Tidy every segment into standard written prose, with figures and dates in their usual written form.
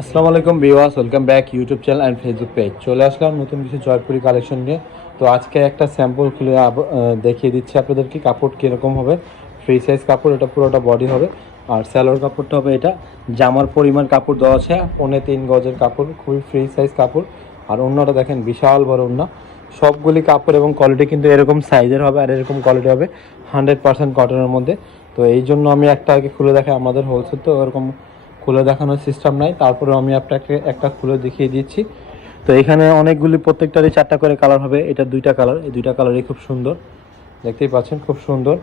আসসালামু আলাইকুম viewers, welcome back YouTube channel and Facebook page. চলে আসলাম নতুন কিছু জয়পুরি কালেকশন নিয়ে। তো আজকে একটা স্যাম্পল খুলে দেখিয়ে দিচ্ছি আপনাদেরকে কাপড় কীরকম হবে। ফ্রি সাইজ কাপড়, এটা পুরোটা বডি হবে। আর স্যালোর কাপড়টা হবে এটা। জামার পরিমাণ কাপড় দেওয়া আছে 3.25 গজের কাপড়, খুবই ফ্রি সাইজ কাপড়। আর অন্যটা দেখেন বিশাল বড় অন্য। সবগুলি কাপড় এবং কোয়ালিটি কিন্তু এরকম সাইজের হবে আর এরকম কোয়ালিটি হবে 100% কটনের মধ্যে। তো এই জন্য আমি একটা আগে খুলে দেখাই, আমাদের হোলসেল তো ওরকম খুলে দেখানোর সিস্টেম নাই, তারপরে আমি আপনাকে একটা খুলে দেখিয়ে দিচ্ছি। তো এখানে অনেকগুলি, প্রত্যেকটারই 4টা করে কালার হবে। এটা 2টা কালার, এই 2টা কালারই খুব সুন্দর, দেখতেই পাচ্ছেন খুব সুন্দর।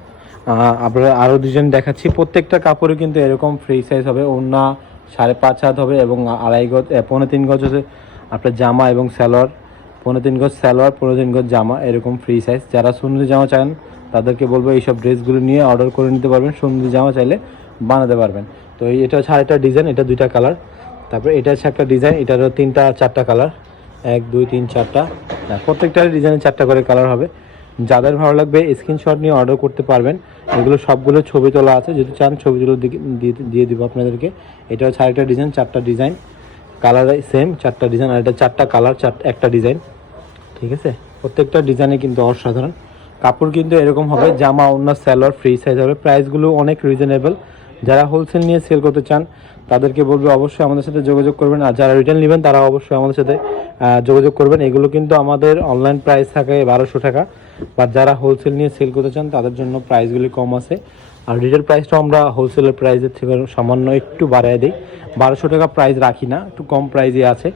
আপনারা আরও ডিজাইন দেখাচ্ছি। প্রত্যেকটা কাপড়ে কিন্তু এরকম ফ্রি সাইজ হবে। ওড়না 5.5 হাত হবে এবং 2.5 গজ, 3.5 গজ হচ্ছে আপনার জামা এবং সালোয়ার। 3.5 গজ সালোয়ার, 3.5 গজ জামা, এরকম ফ্রি সাইজ। যারা সুন্দর জামা চান তাদেরকে বলবো এইসব ড্রেসগুলো নিয়ে অর্ডার করে নিতে পারবেন। সুন্দর জামা চাইলে বানাতে পারবেন। তো এটা হচ্ছে আরেকটা ডিজাইন, এটা 2টা কালার। তারপরে এটা হচ্ছে একটা ডিজাইন, এটারও 4টা কালার, 1 2 3 4টা। প্রত্যেকটা ডিজাইনে 4টা করে কালার হবে। যাদের ভালো লাগবে স্ক্রিনশট নিয়ে অর্ডার করতে পারবেন। এগুলো সবগুলো ছবি তোলা আছে, যদি চান ছবিগুলো দিয়ে দিব আপনাদেরকে। এটা হচ্ছে আরেকটা ডিজাইন, 4টা ডিজাইন, কালার সেম, 4টা ডিজাইন। আর এটা 4টা কালার, একটা ডিজাইন, ঠিক আছে। প্রত্যেকটা ডিজাইনে কিন্তু অসাধারণ। কাপড় কিন্তু এরকম হবে, জামা ওড়না সালোয়ার ফ্রি সাইজ হবে। প্রাইসগুলো অনেক রিজনেবল। যারা হোলসেল নিয়ে সেল করতে চান তাদেরকে বলবো অবশ্যই আমাদের সাথে যোগাযোগ করবেন। আর যারা রিটেল নেবেন তারা অবশ্যই আমাদের সাথে যোগাযোগ করবেন। এগুলো কিন্তু আমাদের অনলাইন প্রাইস থাকে 1200 টাকা, বা যারা হোলসেল নিয়ে সেল করতে চান তাদের জন্য প্রাইসগুলি কম আছে। আর রিটেল প্রাইসটাও আমরা হোলসেলের প্রাইসের থেকে সামান্য একটু বাড়ায় দিই। 1200 টাকা প্রাইস রাখি না, একটু কম প্রাইসই আছে।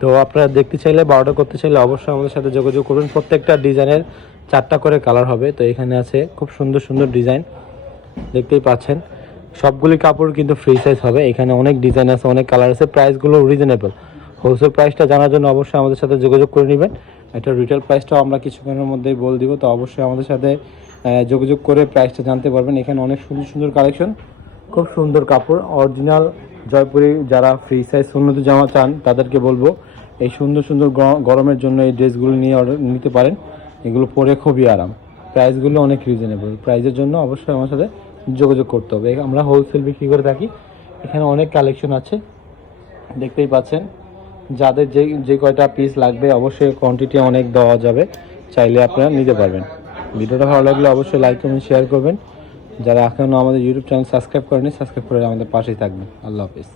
তো আপনারা দেখতে চাইলে বা অর্ডার করতে চাইলে অবশ্যই আমাদের সাথে যোগাযোগ করবেন। প্রত্যেকটা ডিজাইনের 4টা করে কালার হবে। তো এখানে আছে খুব সুন্দর সুন্দর ডিজাইন, দেখতেই পাচ্ছেন। সবগুলি কাপড় কিন্তু ফ্রি সাইজ হবে। এখানে অনেক ডিজাইন আছে, অনেক কালার আছে। প্রাইসগুলো রিজনেবল। হোলসেল প্রাইসটা জানার জন্য অবশ্যই আমাদের সাথে যোগাযোগ করে নেবেন। এটা রিটেল প্রাইসটাও আমরা কিছুক্ষণের মধ্যেই বলে দিব। তো অবশ্যই আমাদের সাথে যোগাযোগ করে প্রাইসটা জানতে পারবেন। এখানে অনেক সুন্দর সুন্দর কালেকশন, খুব সুন্দর কাপড়, অরিজিনাল জয়পুরি। যারা ফ্রি সাইজ উন্নত জামা চান তাদেরকে বলবো এই সুন্দর সুন্দর গরমের জন্য এই ড্রেসগুলো নিয়ে অর্ডার নিতে পারেন। এগুলো পরে খুবই আরাম। প্রাইসগুলো অনেক রিজনেবল। প্রাইসের জন্য অবশ্যই আমার সাথে যোগাযোগ করতে হবে। আমরা হোলসেল বিক্রি করে থাকি। এখানে অনেক কালেকশন আছে, দেখতেই পাচ্ছেন। যাদের যে কয়টা পিস লাগবে অবশ্যই কোয়ান্টিটি অনেক দেওয়া যাবে, চাইলে আপনারা নিতে পারবেন। ভিডিওটা ভালো লাগলে অবশ্যই লাইক কমেন্ট শেয়ার করবেন। যারা এখনও আমাদের ইউটিউব চ্যানেল সাবস্ক্রাইব করেনি, সাবস্ক্রাইব করে আমাদের পাশেই থাকবেন। আল্লাহ হাফিজ।